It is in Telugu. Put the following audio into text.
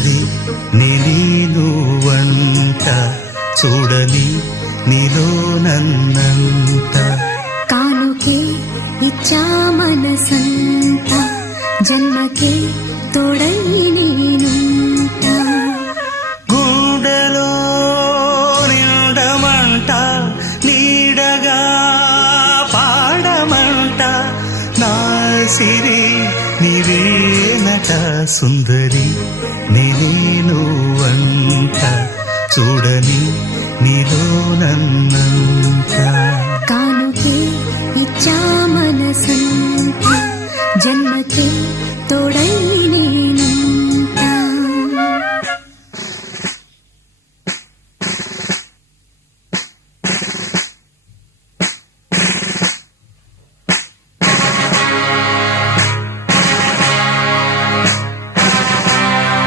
చూడలి నీను వంట చూడలి నీలో నన్నంత కానుకే ఇచ్చా మనసంత జన్మకే తోడై నేనుంట గుండెలో నిండమంట నీడగా పాడమంట నా సిరి నీవేనట సుందరి